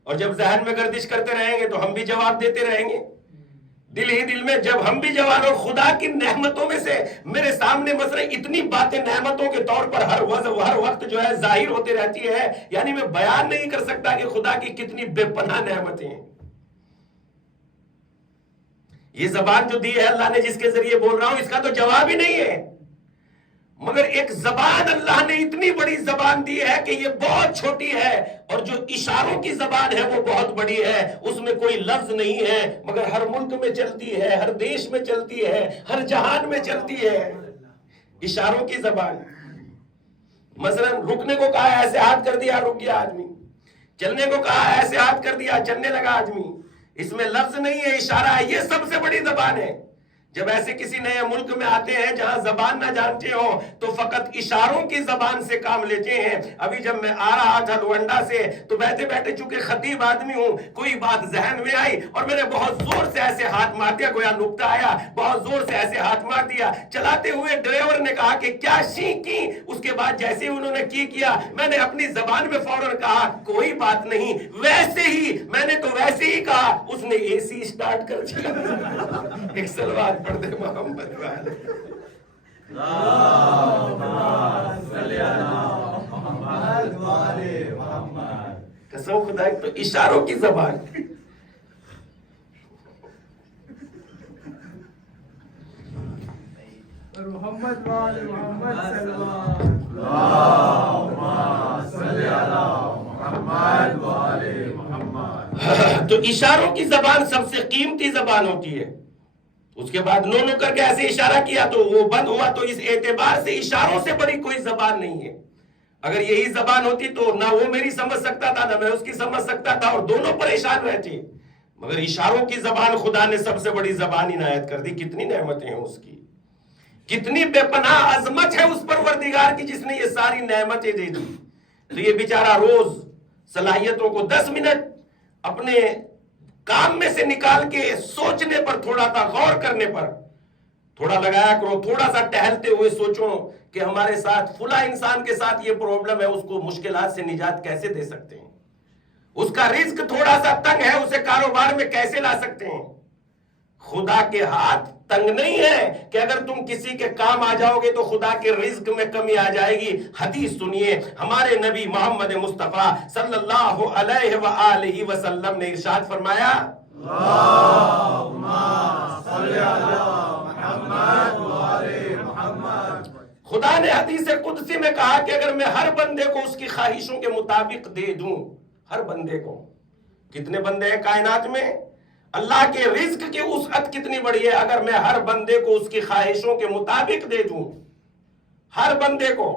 اور جب ذہن میں گردش کرتے رہیں گے تو ہم بھی جواب دیتے رہیں گے دل ہی دل میں۔ جب ہم بھی جواب، اور خدا کی نعمتوں میں سے میرے سامنے مثلا اتنی باتیں نعمتوں کے طور پر ہر وقت جو ہے ظاہر ہوتے رہتی ہے، یعنی میں بیان نہیں کر سکتا کہ خدا کی کتنی بے پناہ نعمتیں ہیں۔ یہ زبان جو دی ہے اللہ نے، جس کے ذریعے بول رہا ہوں، اس کا تو جواب ہی نہیں ہے، مگر ایک زبان اللہ نے اتنی بڑی زبان دی ہے کہ یہ بہت چھوٹی ہے، اور جو اشاروں کی زبان ہے وہ بہت بڑی ہے۔ اس میں کوئی لفظ نہیں ہے، مگر ہر ملک میں چلتی ہے، ہر دیش میں چلتی ہے، ہر جہان میں چلتی ہے اشاروں کی زبان۔ مثلا رکنے کو کہا ایسے ہاتھ کر دیا، رک گیا آدمی۔ چلنے کو کہا ایسے ہاتھ کر دیا، چلنے لگا آدمی۔ اس میں لفظ نہیں ہے، اشارہ ہے۔ یہ سب سے بڑی زبان ہے۔ جب ایسے کسی نئے ملک میں آتے ہیں جہاں زبان نہ جانتے ہو تو فقط اشاروں کی زبان سے کام لیتے ہیں۔ ابھی جب میں آ رہا تھا لونڈا سے تو بیٹھے بیٹھے، چونکہ خطیب آدمی ہوں، کوئی بات ذہن میں آئی اور میں نے بہت زور سے ایسے ہاتھ مار دیا، گویا نکتہ آیا، بہت زور سے ایسے ہاتھ مار دیا۔ چلاتے ہوئے ڈرائیور نے کہا کہ کیا شی کی؟ اس کے بعد جیسے ہی انہوں نے کیا میں نے اپنی زبان میں فوراً کہا کوئی بات نہیں، ویسے ہی میں نے تو ویسے ہی کہا، اس نے اے سی اسٹارٹ کر دیا۔ ایک صلوات پڑھ دے محمد والے۔ اللہم صلی علی محمد و آل محمد۔ قسم خدا کی، تو اشاروں کی زبان۔ محمد و آل محمد صلی اللہم صلی علی محمد و آل محمد۔ تو اشاروں کی زبان سب سے قیمتی زبان ہوتی ہے۔ اس کے بعد نو نو کر کے ایسے اشارہ کیا تو وہ بند ہوا، تو اس اعتبار سے اشاروں سے بڑی کوئی زبان نہیں ہے۔ اگر یہی زبان ہوتی تو نہ وہ میری سمجھ سکتا تھا، نہ میں اس کی سمجھ سکتا تھا، اور دونوں پریشان رہتے۔ مگر اشاروں کی زبان خدا نے سب سے بڑی زبان عنایت کر دی۔ کتنی نعمتیں ہیں اس کی، کتنی بے پناہ عظمت ہے اس پروردگار کی جس نے یہ ساری نعمتیں دے دی۔ تو یہ بیچارہ روز صلاحیتوں کو 10 منٹ اپنے کام میں سے نکال کے سوچنے پر، تھوڑا سا غور کرنے پر تھوڑا لگایا کرو۔ تھوڑا سا ٹہلتے ہوئے سوچو کہ ہمارے ساتھ فلاں انسان کے ساتھ یہ پرابلم ہے، اس کو مشکلات سے نجات کیسے دے سکتے ہیں، اس کا رزق تھوڑا سا تنگ ہے، اسے کاروبار میں کیسے لا سکتے ہیں۔ خدا کے ہاتھ تنگ نہیں ہے کہ اگر تم کسی کے کام آ جاؤ گے تو خدا کے رزق میں کمی آ جائے گی۔ حدیث سنیے، ہمارے نبی محمد مصطفیٰ صلی اللہ علیہ وآلہ وسلم نے ارشاد فرمایا، اللہم صلی علی محمد و آل محمد۔ خدا نے حدیث قدسی میں کہا کہ اگر میں ہر بندے کو اس کی خواہشوں کے مطابق دے دوں، ہر بندے کو، کتنے بندے ہیں کائنات میں؟ اللہ کے رزق کی وسعت کتنی بڑی ہے۔ اگر میں ہر بندے کو اس کی خواہشوں کے مطابق دے دوں، ہر بندے کو،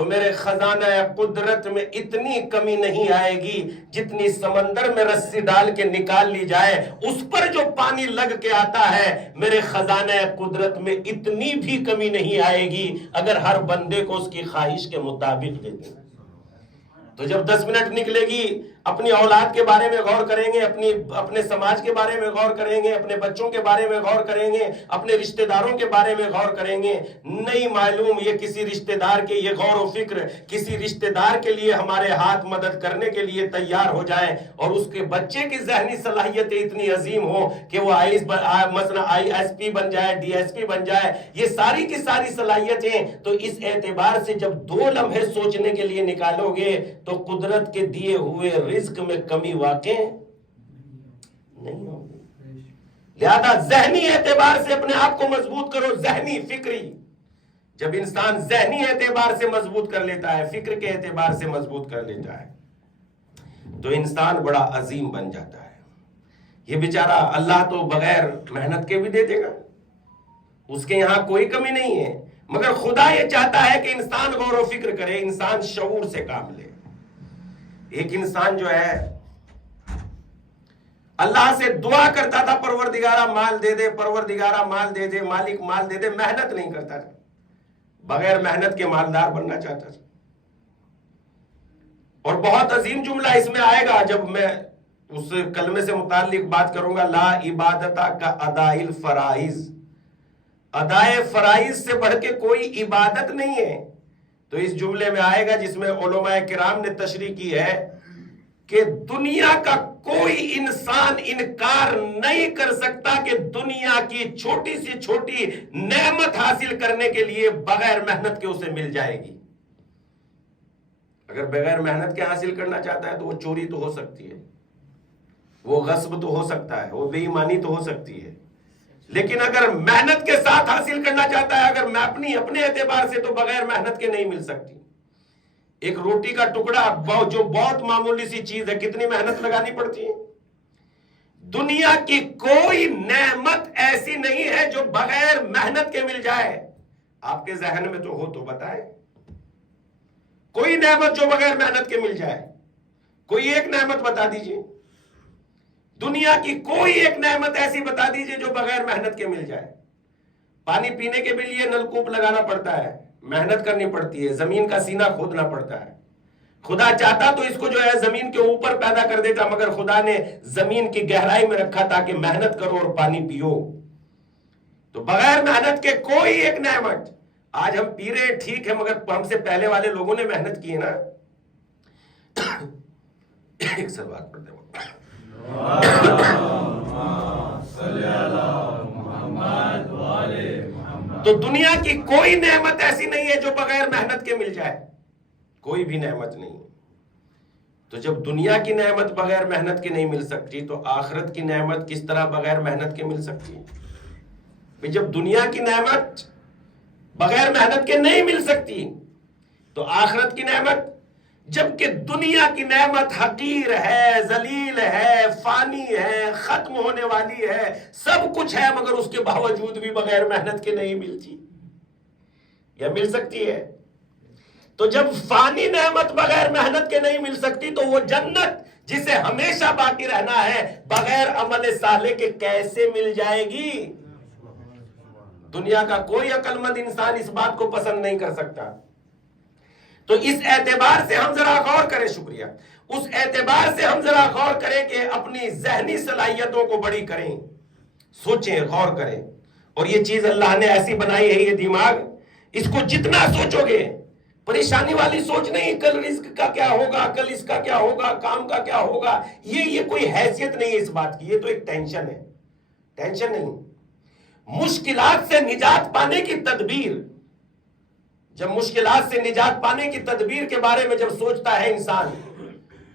تو میرے خزانہ قدرت میں اتنی کمی نہیں آئے گی جتنی سمندر میں رسی ڈال کے نکال لی جائے اس پر جو پانی لگ کے آتا ہے، میرے خزانہ قدرت میں اتنی بھی کمی نہیں آئے گی اگر ہر بندے کو اس کی خواہش کے مطابق دے دیں۔ تو جب 10 منٹ نکلے گی، اپنی اولاد کے بارے میں غور کریں گے، اپنے سماج کے بارے میں غور کریں گے، اپنے بچوں کے بارے میں غور کریں گے، اپنے رشتہ داروں کے بارے میں غور کریں گے، نہیں معلوم یہ کسی رشتہ دار کے یہ غور و فکر کسی رشتہ دار کے لیے ہمارے ہاتھ مدد کرنے کے لیے تیار ہو جائے اور اس کے بچے کی ذہنی صلاحیتیں اتنی عظیم ہو کہ وہ مثلا ISP بن جائے، DSP بن جائے، یہ ساری کی ساری صلاحیتیں، تو اس اعتبار سے جب 2 لمحے سوچنے کے لیے نکالو گے تو قدرت کے دیے ہوئے رزق میں کمی واقع نہیں ہوگی۔ لہذا ذہنی اعتبار سے اپنے آپ کو مضبوط کرو، ذہنی فکری۔ جب انسان ذہنی اعتبار سے مضبوط کر لیتا ہے، فکر کے اعتبار سے مضبوط کر لیتا ہے، تو انسان بڑا عظیم بن جاتا ہے۔ یہ بیچارہ اللہ تو بغیر محنت کے بھی دے دے گا، اس کے یہاں کوئی کمی نہیں ہے، مگر خدا یہ چاہتا ہے کہ انسان غور و فکر کرے، انسان شعور سے کام لے۔ ایک انسان جو ہے اللہ سے دعا کرتا تھا پروردگارہ مال دے دے، پروردگارہ مال دے دے، مالک مال دے دے، محنت نہیں کرتا تھا، بغیر محنت کے مالدار بننا چاہتا تھا۔ اور بہت عظیم جملہ اس میں آئے گا جب میں اس کلمے سے متعلق بات کروں گا، لا عبادتہ کا ادائی الفرائض، ادائے فرائض سے بڑھ کے کوئی عبادت نہیں ہے۔ تو اس جملے میں آئے گا جس میں علماء کرام نے تشریح کی ہے کہ دنیا کا کوئی انسان انکار نہیں کر سکتا کہ دنیا کی چھوٹی سی چھوٹی نعمت حاصل کرنے کے لیے بغیر محنت کے اسے مل جائے گی۔ اگر بغیر محنت کے حاصل کرنا چاہتا ہے تو وہ چوری تو ہو سکتی ہے، وہ غصب تو ہو سکتا ہے، وہ بے ایمانی تو ہو سکتی ہے، لیکن اگر محنت کے ساتھ حاصل کرنا چاہتا ہے، اگر میں اپنے اعتبار سے، تو بغیر محنت کے نہیں مل سکتی۔ ایک روٹی کا ٹکڑا جو بہت معمولی سی چیز ہے، کتنی محنت لگانی پڑتی ہے؟ دنیا کی کوئی نعمت ایسی نہیں ہے جو بغیر محنت کے مل جائے۔ آپ کے ذہن میں تو ہو تو بتائیں، کوئی نعمت جو بغیر محنت کے مل جائے، کوئی ایک نعمت بتا دیجئے، دنیا کی کوئی ایک نعمت ایسی بتا دیجئے جو بغیر محنت کے مل جائے۔ پانی پینے کے بھی لیے نلکوپ لگانا پڑتا ہے، محنت کرنی پڑتی ہے، زمین کا سینہ کھودنا پڑتا ہے۔ خدا چاہتا تو اس کو جو ہے زمین کے اوپر پیدا کر دیتا، مگر خدا نے زمین کی گہرائی میں رکھا تاکہ محنت کرو اور پانی پیو۔ تو بغیر محنت کے کوئی ایک نعمت، آج ہم پی رہے ٹھیک ہے، مگر ہم سے پہلے والے لوگوں نے محنت کی ہے نا۔ ایک سلوات پڑھتے ہیں۔ تو دنیا کی کوئی نعمت ایسی نہیں ہے جو بغیر محنت کے مل جائے، کوئی بھی نعمت نہیں۔ تو جب دنیا کی نعمت بغیر محنت کے نہیں مل سکتی تو آخرت کی نعمت کس طرح بغیر محنت کے مل سکتی ہے؟ جب دنیا کی نعمت بغیر محنت کے نہیں مل سکتی تو آخرت کی نعمت، جبکہ دنیا کی نعمت حقیر ہے، ذلیل ہے، فانی ہے، ختم ہونے والی ہے، سب کچھ ہے، مگر اس کے باوجود بھی بغیر محنت کے نہیں ملتی یا مل سکتی ہے؟ تو جب فانی نعمت بغیر محنت کے نہیں مل سکتی تو وہ جنت جسے ہمیشہ باقی رہنا ہے بغیر عمل صالح کے کیسے مل جائے گی؟ دنیا کا کوئی عقل مند انسان اس بات کو پسند نہیں کر سکتا۔ تو اس اعتبار سے ہم ذرا غور کریں، شکریہ، اس اعتبار سے ہم ذرا غور کریں کہ اپنی ذہنی صلاحیتوں کو بڑی کریں، سوچیں، غور کریں۔ اور یہ چیز اللہ نے ایسی بنائی ہے، یہ دماغ، اس کو جتنا سوچو گے، پریشانی والی سوچ نہیں، کل رزق کا کیا ہوگا، کل اس کا کیا ہوگا، کام کا کیا ہوگا، یہ کوئی حیثیت نہیں ہے اس بات کی، یہ تو ایک ٹینشن ہے، ٹینشن نہیں۔ مشکلات سے نجات پانے کی تدبیر، جب مشکلات سے نجات پانے کی تدبیر کے بارے میں جب سوچتا ہے انسان،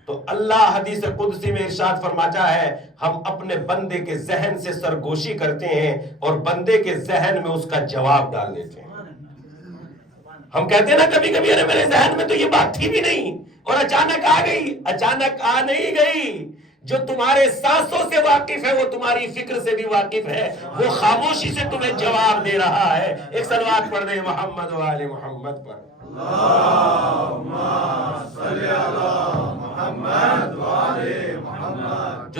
تو اللہ حدیث قدسی میں ارشاد فرماتا ہے، ہم اپنے بندے کے ذہن سے سرگوشی کرتے ہیں اور بندے کے ذہن میں اس کا جواب ڈال دیتے ہیں۔ ہم کہتے ہیں نا کبھی کبھی، ارے میرے ذہن میں تو یہ بات تھی بھی نہیں اور اچانک آ گئی۔ اچانک آ نہیں گئی، جو تمہارے سانسوں سے واقف ہے وہ تمہاری فکر سے بھی واقف ہے، وہ خاموشی سے تمہیں جواب دے رہا ہے۔ ایک صلوات پڑھ دیں محمد و آل محمد پر۔ جو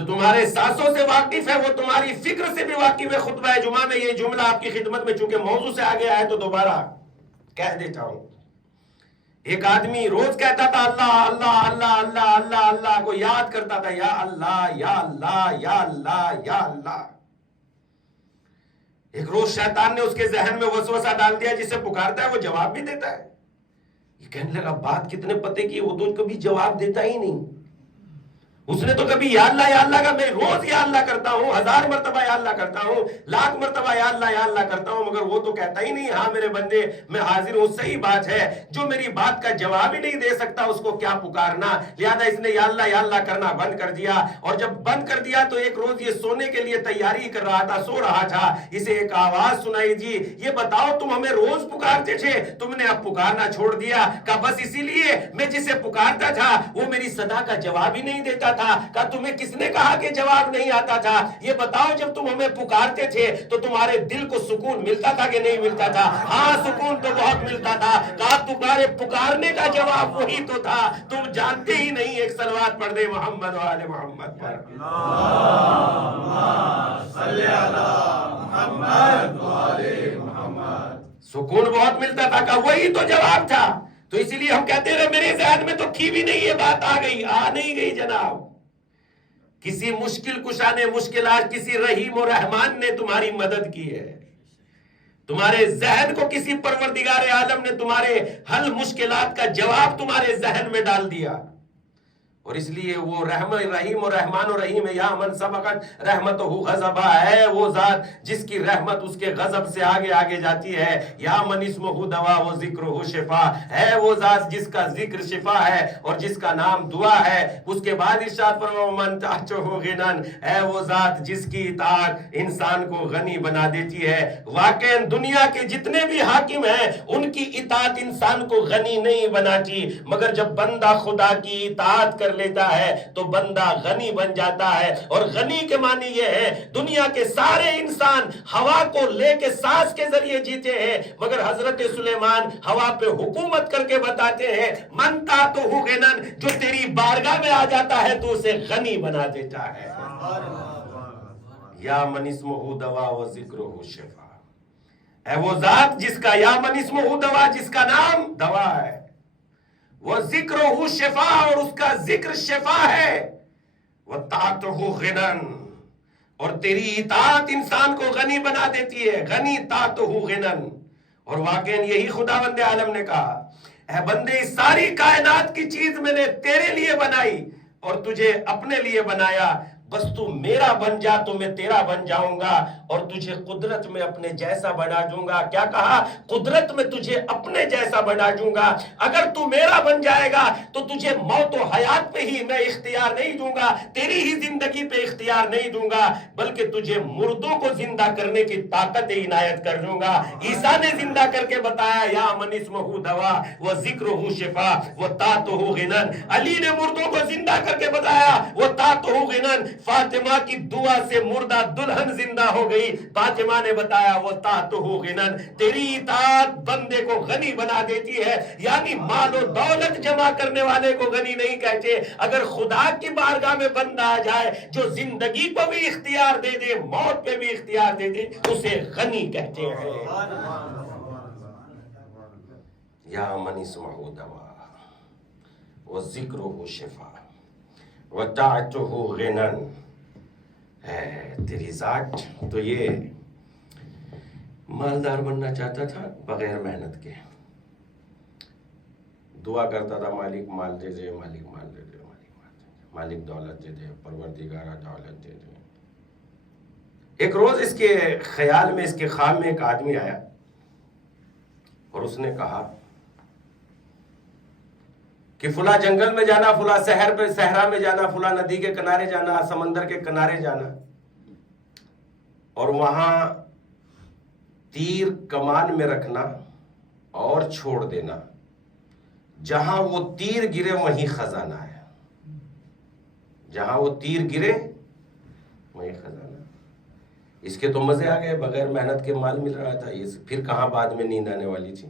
تمہارے سانسوں سے واقف ہے وہ تمہاری فکر سے بھی واقف ہے. خطبہ جمعہ میں یہ جملہ آپ کی خدمت میں چونکہ موضوع سے آگے آئے تو دوبارہ کہہ دیتا ہوں. ایک آدمی روز کہتا تھا اللہ اللہ اللہ اللہ اللہ اللہ کو یاد کرتا تھا, یا اللہ یا اللہ یا اللہ یا اللہ. ایک روز شیطان نے اس کے ذہن میں وسوسہ ڈال دیا, جسے پکارتا ہے وہ جواب بھی دیتا ہے. یہ کہنے لگا بات کتنے پتے کی, وہ تو کبھی جواب دیتا ہی نہیں. اس نے تو کبھی یا اللہ کا, میں روز یا اللہ کرتا ہوں, 1000 مرتبہ یا اللہ کرتا ہوں, 1,00,000 مرتبہ یا اللہ کرتا ہوں, مگر وہ تو کہتا ہی نہیں ہاں میرے بندے میں حاضر ہوں. صحیح بات ہے, جو میری بات کا جواب ہی نہیں دے سکتا اس کو کیا پکارنا. لہذا اس نے یا اللہ کرنا بند کر دیا. اور جب بند کر دیا تو ایک روز یہ سونے کے لیے تیاری کر رہا تھا, سو رہا تھا. اسے ایک آواز سنائی دی, یہ بتاؤ تم ہمیں روز پکارتے تھے, تم نے اب پکارنا چھوڑ دیا. کہا بس اسی لیے میں جسے پکارتا تھا وہ میری صدا کا جواب ہی نہیں دیتا تھا. کہا تمہیں کس نے کہا کہ جواب نہیں آتا تھا؟ یہ بتاؤ جب تم ہمیں پکارتے تھے تو تمہارے دل کو سکون ملتا تھا کہ نہیں ملتا تھا؟ ہاں سکون تو بہت ملتا تھا. کہا تمہارے پکارنے کا جواب وہی تو تھا, تم جانتے ہی نہیں. ایک صلوات پڑھ دے محمد و آل محمد پر. سکون بہت ملتا تھا, کہا وہی تو جواب تھا. تو اسی لیے ہم کہتے رہے میرے ذہن میں تو تھی بھی نہیں, یہ بات آ گئی. آ نہیں گئی جناب. کسی مشکل کشا نے مشکلات, کسی رحیم و رحمان نے تمہاری مدد کی ہے. تمہارے ذہن کو کسی پروردگار عالم نے تمہارے حل مشکلات کا جواب تمہارے ذہن میں ڈال دیا. اور اس لیے وہ رحیم و رحمان و رحیم ہے. یا من سبقت رحمتہ غضبہ, ہے وہ ذات جس کی رحمت اس کے غضب سے آگے آگے جاتی ہے. یا من اسمہ دوا و ذکرہ شفا, ہے وہ ذات جس کا ذکر شفا ہے اور جس کا نام دعا ہے. اس کے بعد ارشاد فرمایا من تحتہ غنن, ہے وہ ذات جس کی اطاعت انسان کو غنی بنا دیتی ہے. واقعا دنیا کے جتنے بھی حاکم ہیں ان کی اطاعت انسان کو غنی نہیں بناتی, مگر جب بندہ خدا کی اطاعت کر لیتا ہے تو بندہ غنی بن جاتا ہے. اور غنی کے معنی یہ ہے دنیا کے سارے انسان ہوا کو لے کے سانس کے ذریعے جیتے ہیں, مگر حضرت سلیمان ہوا پہ حکومت کر کے بتاتے ہیں من تحتہ غنن, جو تیری بارگاہ میں آ جاتا ہے تو اسے غنی بنا دیتا ہے. یا من اسمہ دوا و ذکرہ شفا, ہے وہ ذات جس کا یا من اسمہ دوا, جس کا نام دوا ہے, وہ ذکرہ شفا, اور اس کا ذکر شفا ہے. وہ طاعتہ غنن, اور تیری اطاعت انسان کو غنی بنا دیتی ہے. غنی طاعتہ غنن. اور واقعا یہی خداوند عالم نے کہا اے بندے اس ساری کائنات کی چیز میں نے تیرے لیے بنائی اور تجھے اپنے لیے بنایا, بس تو میرا بن جا تو میں تیرا بن جاؤں گا اور تجھے قدرت میں اپنے جیسا بنا دوں گا. کیا کہا؟ قدرت میں تجھے اپنے جیسا بنا دوں گا. اگر تو میرا بن جائے گا تو تجھے موت و حیات پہ ہی میں اختیار نہیں دوں گا, تیری ہی زندگی پہ اختیار نہیں دوں گا, بلکہ تجھے مردوں کو زندہ کرنے کی طاقت عنایت کر دوں گا. عیسیٰ نے زندہ کر کے بتایا یا من اسمہ دوا و ذکرہ شفا و طاعتہ غنن. علی نے مردوں کو زندہ کر کے بتایا وہ طاعتہ غنن. فاطمہ کی دعا سے مردہ دلہن زندہ ہو گئی. فاطمہ نے بتایا وہ طاعتہ غنن. تیری اطاعت بندے کو غنی بنا دیتی ہے. یعنی مال و دولت جمع کرنے والے کو غنی نہیں کہتے, اگر خدا کی بارگاہ میں بندہ آ جائے جو زندگی کو بھی اختیار دے دے, موت پہ بھی اختیار دے دے, اسے غنی کہتے ہیں. یا من اسمہ دوا و ذکرہ شفا و طاعتہ غنن. ہے تیری ذات تو یہ مالدار بننا چاہتا تھا بغیر محنت کے, دعا کرتا تھا مالک مال دے دے, مالک مال دے دے, مالک دولت دے دے, پروردگارہ دولت دے دے. ایک روز اس کے خیال میں, اس کے خواب میں ایک آدمی آیا اور اس نے کہا کہ فلاں جنگل میں جانا, فلاں صحرا میں جانا, فلاں ندی کے کنارے جانا, سمندر کے کنارے جانا, اور وہاں تیر کمان میں رکھنا اور چھوڑ دینا, جہاں وہ تیر گرے وہیں خزانہ ہے. جہاں وہ تیر گرے وہیں خزانہ. اس کے تو مزے آ گئے, بغیر محنت کے مال مل رہا تھا, یہ پھر کہاں بعد میں نیند آنے والی تھی.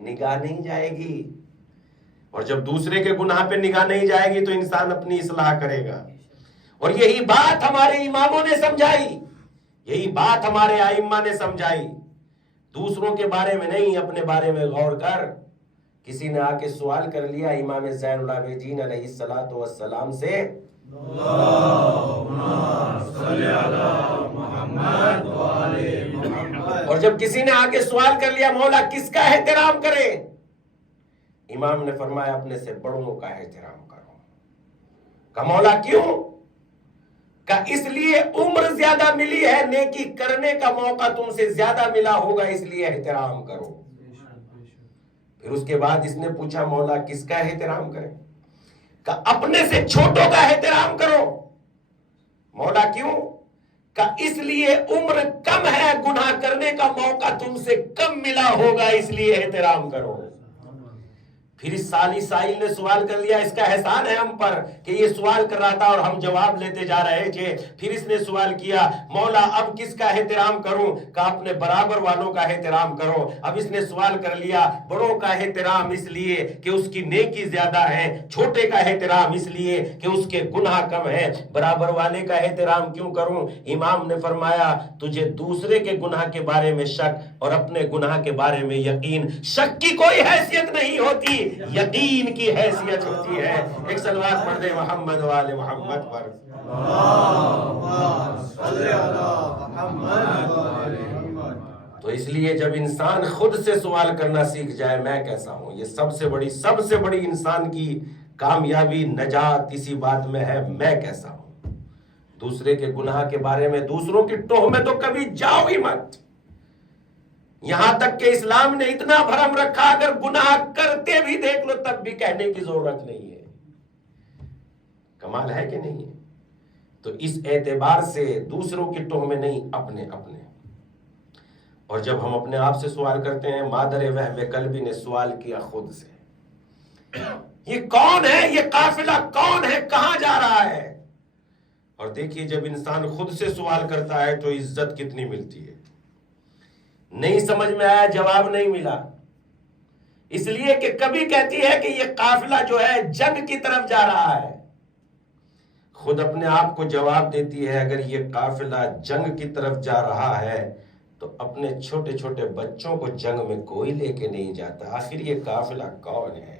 نگاہ نہیں جائے گی، اور جب دوسرے کے گناہ پہ نگاہ نہیں جائے گی تو انسان اپنی اصلاح کرے گا۔ اور یہی بات ہمارے اماموں نے سمجھائی، یہی بات ہمارے ائمہ نے سمجھائی، دوسروں کے بارے میں نہیں، اپنے بارے میں غور کر۔ کسی نے آ کے سوال کر لیا امام زین العابدین علیہ الصلوۃ والسلام سے، اللہم صلی علی محمد و آل محمد، اور جب کسی نے آ کے سوال کر لیا مولا کس کا احترام کرے، امام نے فرمایا اپنے سے بڑوں کا احترام کرو۔ کہ مولا کیوں؟ کہ اس لیے عمر زیادہ ملی ہے، نیکی کرنے کا موقع تم سے زیادہ ملا ہوگا، اس لیے احترام کرو۔ پھر اس کے بعد اس نے پوچھا مولا کس کا احترام کریں؟ کہ اپنے سے چھوٹوں کا احترام کرو۔ مولا کیوں؟ کہ اس لیے عمر کم ہے، گناہ کرنے کا موقع تم سے کم ملا ہوگا، اس لیے احترام کرو۔ پھر اس سائل نے سوال کر لیا، اس کا احسان ہے ہم پر کہ یہ سوال کر رہا تھا اور ہم جواب لیتے جا رہے تھے۔ پھر اس نے سوال کیا مولا اب کس کا احترام کروں؟ کہ اپنے برابر والوں کا احترام کرو۔ اب اس نے سوال کر لیا بڑوں کا احترام اس لیے کہ اس کی نیکی زیادہ ہے، چھوٹے کا احترام اس لیے کہ اس کے گناہ کم ہے، برابر والے کا احترام کیوں کروں؟ امام نے فرمایا تجھے دوسرے کے گناہ کے بارے میں شک اور اپنے گناہ کے بارے میں یقین، شک کی کوئی حیثیت نہیں ہوتی، یقین کی حیثیت ہوتی ہے۔ ایک صلوات پڑھ دے محمد و آل محمد پر۔ اللہم صلی علی محمد و آل محمد۔ تو اس لیے جب انسان خود سے سوال کرنا سیکھ جائے میں کیسا ہوں، یہ سب سے بڑی انسان کی کامیابی نجات اسی بات میں ہے، میں کیسا ہوں۔ دوسرے کے گناہ کے بارے میں، دوسروں کی ٹوہ میں تو کبھی جاؤ ہی مت۔ یہاں تک کہ اسلام نے اتنا بھرم رکھا اگر گناہ کرتے بھی دیکھ لو تب بھی کہنے کی ضرورت نہیں ہے۔ کمال ہے کہ نہیں ہے؟ تو اس اعتبار سے دوسروں کی ٹوہ میں نہیں، اپنے۔ اور جب ہم اپنے آپ سے سوال کرتے ہیں، مادر وہب قلبی نے سوال کیا خود سے، یہ کون ہے، یہ قافلہ کون ہے، کہاں جا رہا ہے؟ اور دیکھیے جب انسان خود سے سوال کرتا ہے تو عزت کتنی ملتی ہے۔ نہیں سمجھ میں آیا، جواب نہیں ملا، اس لیے کہ کبھی کہتی ہے کہ یہ قافلہ جو ہے جنگ کی طرف جا رہا ہے، خود اپنے آپ کو جواب دیتی ہے اگر یہ قافلہ جنگ کی طرف جا رہا ہے تو اپنے چھوٹے چھوٹے بچوں کو جنگ میں کوئی لے کے نہیں جاتا، آخر یہ قافلہ کون ہے؟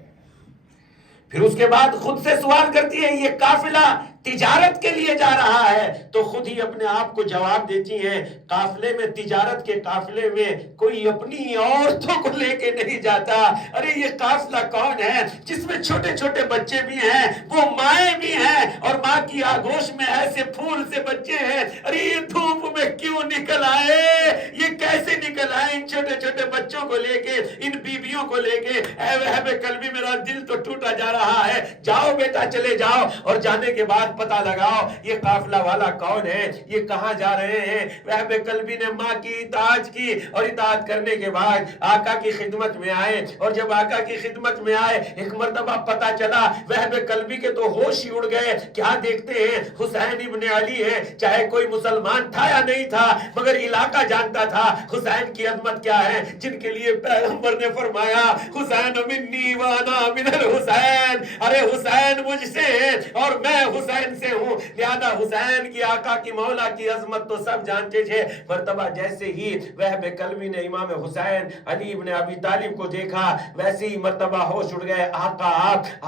پھر اس کے بعد خود سے سوال کرتی ہے یہ قافلہ تجارت کے لیے جا رہا ہے تو خود ہی اپنے آپ کو جواب دیتی ہیں قافلے میں، تجارت کے قافلے میں کوئی اپنی عورتوں کو لے کے نہیں جاتا۔ ارے یہ قافلہ کون ہے جس میں چھوٹے چھوٹے بچے بھی ہیں، وہ مائیں بھی ہیں اور ماں کی آغوش میں ایسے پھول سے بچے ہیں۔ ارے یہ دھوپ میں کیوں نکل آئے، یہ کیسے نکل آئے ان چھوٹے چھوٹے بچوں کو لے کے، ان بیبیوں کو لے کے؟ اے وہب قلبی میرا دل تو ٹوٹا جا رہا ہے۔ جاؤ بیٹا چلے جاؤ، اور جانے کے بعد پتہ لگاؤ یہ قافلہ والا کون ہے، یہ کہاں جا رہے ہیں۔ وہب قلبی نے ماں کی اطاعت کی اور اطاعت کرنے کے بعد آقا کی خدمت میں آئے، اور جب آقا کی خدمت میں آئے ایک مرتبہ پتہ چلا وہب قلبی کے تو ہوش ہی اڑ گئے۔ کیا دیکھتے ہیں حسین ابن علی ہے، چاہے کوئی مسلمان تھا یا نہیں تھا مگر علاقہ جانتا تھا حسین کی عظمت کیا ہے، جن کے لیے پیغمبر نے فرمایا حسین منی وانا من الحسین، ارے حسین مجھ سے ہے اور میں حسین سے ہوں، لہذا حسین کی آقا کی مولا کی عظمت تو سب جانتے تھے۔ مرتبہ جیسے ہی وہب قلبی نے امام حسین علی ابن ابی طالب کو دیکھا ویسے ہی مرتبہ ہوش اڑ گئے، آقا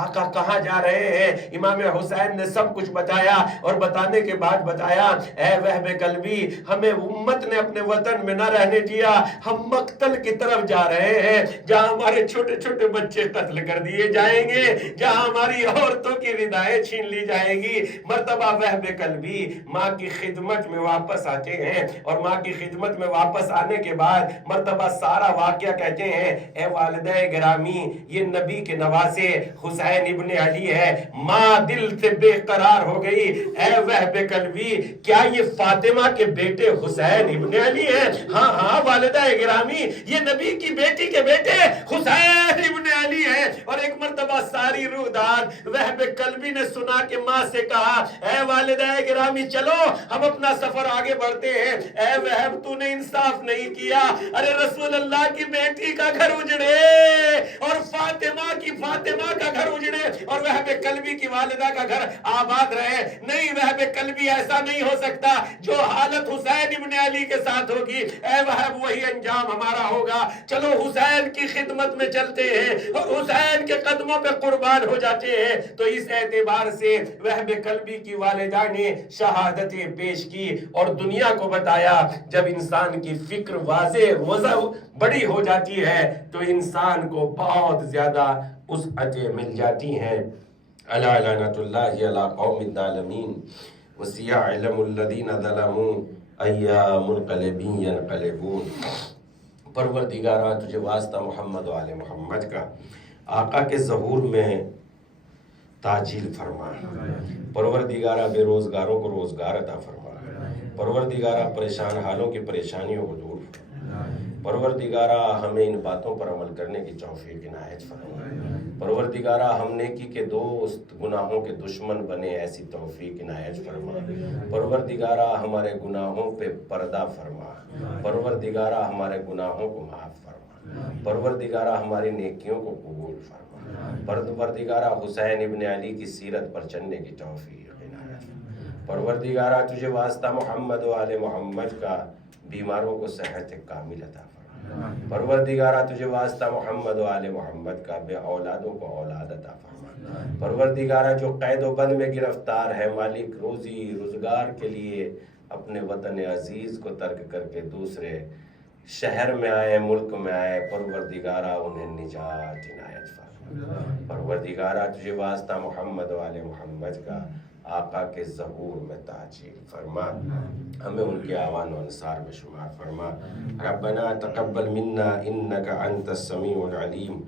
آقا کہاں جا رہے ہیں؟ امام حسین نے سب کچھ بتایا اور بتانے کے بعد بتایا اے وہب قلبی ہمیں امت نے اپنے وطن میں نہ رہنے دیا، ہم مقتل کی طرف جا رہے ہیں جہاں ہمارے چھوٹے چھوٹے بچے قتل کر دیے جائیں گے، جہاں ہماری عورتوں کی ردائیں چھین لی جائیں گی۔ مرتبہ وہب قلبی ماں کی خدمت میں واپس آتے ہیں، اور ماں کی خدمت میں واپس آنے کے بعد مرتبہ سارا واقعہ کہتے ہیں اے والدہ گرامی یہ نبی کے نواسے حسین ابن علی ہے۔ ماں دل سے بے قرار ہو گئی، اے وہب قلبی کیا یہ فاطمہ کے بیٹے حسین ابن علی ہیں؟ ہاں ہاں والدہ گرامی یہ نبی کی بیٹی کے بیٹے حسین ابن علی ہیں۔ اور ایک مرتبہ ساری روداد وہب قلبی نے سنا کہ ماں سے کہا اے والدہ گرامی چلو ہم اپنا سفر آگے بڑھتے ہیں۔ اے وہب تو نے انصاف نہیں کیا، ارے رسول اللہ کی بیٹی کا گھر اجڑے اور فاطمہ کا گھر اجڑے اور وہب قلبی کی والدہ کا گھر آباد رہے۔ نہیں وہب قلبی ایسا نہیں ہو سکتا، جو حالت حسین ابن علی کے ساتھ ہوگی اے وہب وہی انجام ہمارا ہوگا۔ چلو حسین کی خدمت میں چلتے ہیں اور حسین کے قدموں پہ قربان ہو جاتے ہیں۔ تو اس اعتبار سے وہب قلبی کی والدہ نے شہادتیں پیش کی اور دنیا کو بتایا جب انسان کی فکر واضح بڑی ہو جاتی ہے تو انسان کو بہت زیادہ وسعتیں مل جاتی ہیں۔ الا لعنۃ اللہ علی قوم الظالمین وسيعلم الذين ظلموا ایام منقلب ینقلبون۔ پروردگارہ تجھے واسطہ محمد و آل محمد کا آقا کے ظہور میں تاجیل فرما، پروردگارہ بے روزگاروں کو روزگار عطا فرما، پروردگارہ پریشان حالوں کی پریشانیوں کو دور فرما، پروردگارہ ہمیں ان باتوں پر عمل کرنے کی توفیق عنایت فرما، پروردگارہ ہم نیکی کے دوست گناہوں کے دشمن بنے ایسی توفیق عنایت فرما، پروردگارہ ہمارے گناہوں پہ پردہ فرما، پروردگارہ ہمارے گناہوں کو معاف فرما، پروردگارہ ہماری نیکیوں کو قبول فرما، پروردگارہ حسین ابن علی کی سیرت پر چلنے کی توفیق عنایت فرما، پروردگارہ تجھے واسطہ محمد و آل محمد کا بیماروں کو صحت کامل عطا فرما، پروردگارہ تجھے واسطہ محمد و آل محمد کا بے اولادوں کو اولاد عطا فرما، پروردگارہ جو قید و بند میں گرفتار ہے مالک روزی روزگار کے لیے اپنے وطن عزیز کو ترک کر کے دوسرے شہر میں آئے ملک میں آئے، پروردگارہ انہیں نجات عنایت فرما، پروردگارہ تجھے واسطہ محمد و آل محمد کا آقا کے ظہور میں تاجیل فرما، ہمیں ان کے اعوان و انصار میں شمار فرما۔ ربنا تقبل منا انک انت السمیع العلیم